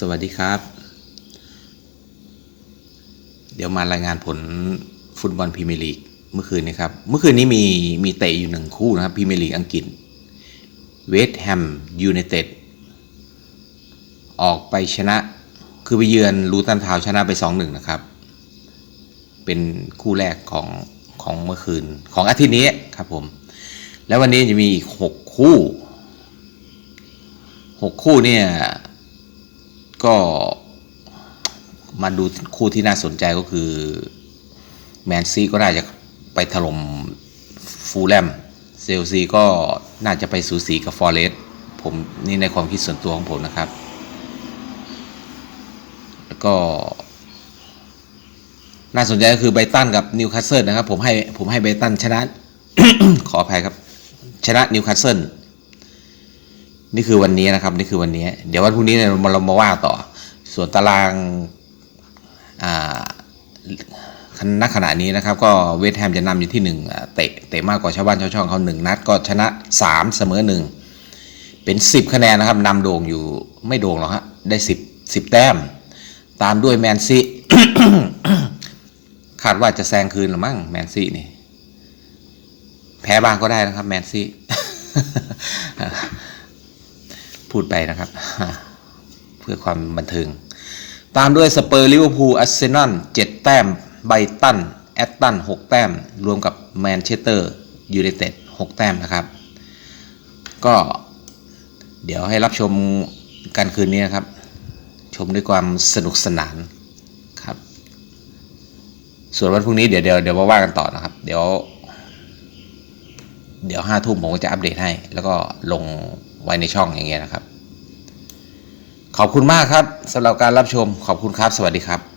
สวัสดีครับ เดี๋ยวมารายงานผลฟุตบอลพรีเมียร์ลีกเมื่อคืนนี้ครับ เมื่อคืนนี้มีมีเตะอยู่หนึ่งคู่นะครับพรีเมียร์ลีกอังกฤษ เวสต์แฮมยูไนเต็ดออกไปชนะ คือไปเยือนลูตันทาวชนะไป 2-1 นะครับ เป็นคู่แรกของของเมื่อคืนของอาทิตย์นี้ครับผม แล้ววันนี้จะมีอีก 6 คู่ 6 คู่เนี่ย ก็มาดูคู่ที่น่าสนใจก็คือ แมนซีก็น่าจะไปถล่มฟูลแลมเซลซีก็น่าจะไปสูสีกับฟอร์เรสต์ผมนี่ในความคิดส่วนตัวของผมนะครับ แล้วก็ น่าสนใจก็คือไบตันกับนิวคาสเซิลนะครับ ผมให้ผมให้ไบตันชนะ ขออภัยครับ ชนะนิวคาสเซิล นี่คือวันนี้นะครับ นี่คือวันนี้ เดี๋ยววันพรุ่งนี้เนี่ยเรามาเรามาว่าต่อ ส่วนตารางอ่าณขณะนี้นะครับ ก็เวสต์แฮมจะนำอยู่ที่หนึ่งเตะเตะมากกว่าชาวบ้านชาวช่องเขาหนึ่งนัด ก็ชนะสามเสมอหนึ่งเป็นสิบคะแนนนะครับนำโด่งอยู่ไม่โด่งหรอกฮะได้สิบสิบแต้ม ตามด้วยแมนซีคาดว่าจะแซงคืนหรือมั้งแมนซีนี่ แพ้บ้างก็ได้นะครับแมนซี พูดไปนะครับ เพื่อความบันเทิง ตามด้วยสเปอร์ลิเวอร์พูลอาร์เซนอลเจ็ดแต้ม ไบตัน แอตตันหกแต้ม รวมกับแมนเชสเตอร์ยูไนเต็ดหกแต้มนะครับ ก็เดี๋ยวให้รับชมกันคืนนี้นะครับ ชมด้วยความสนุกสนานครับ ส่วนวันพรุ่งนี้เดี๋ยวเดี๋ยวเดี๋ยวมาว่ากันต่อนะครับ เดี๋ยว เดี๋ยวห้าทุ่มผมก็จะอัปเดตให้ แล้วก็ลงไว้ในช่องอย่างเงี้ยนะครับ ขอบคุณมากครับสำหรับการรับชมขอบคุณครับ สวัสดีครับ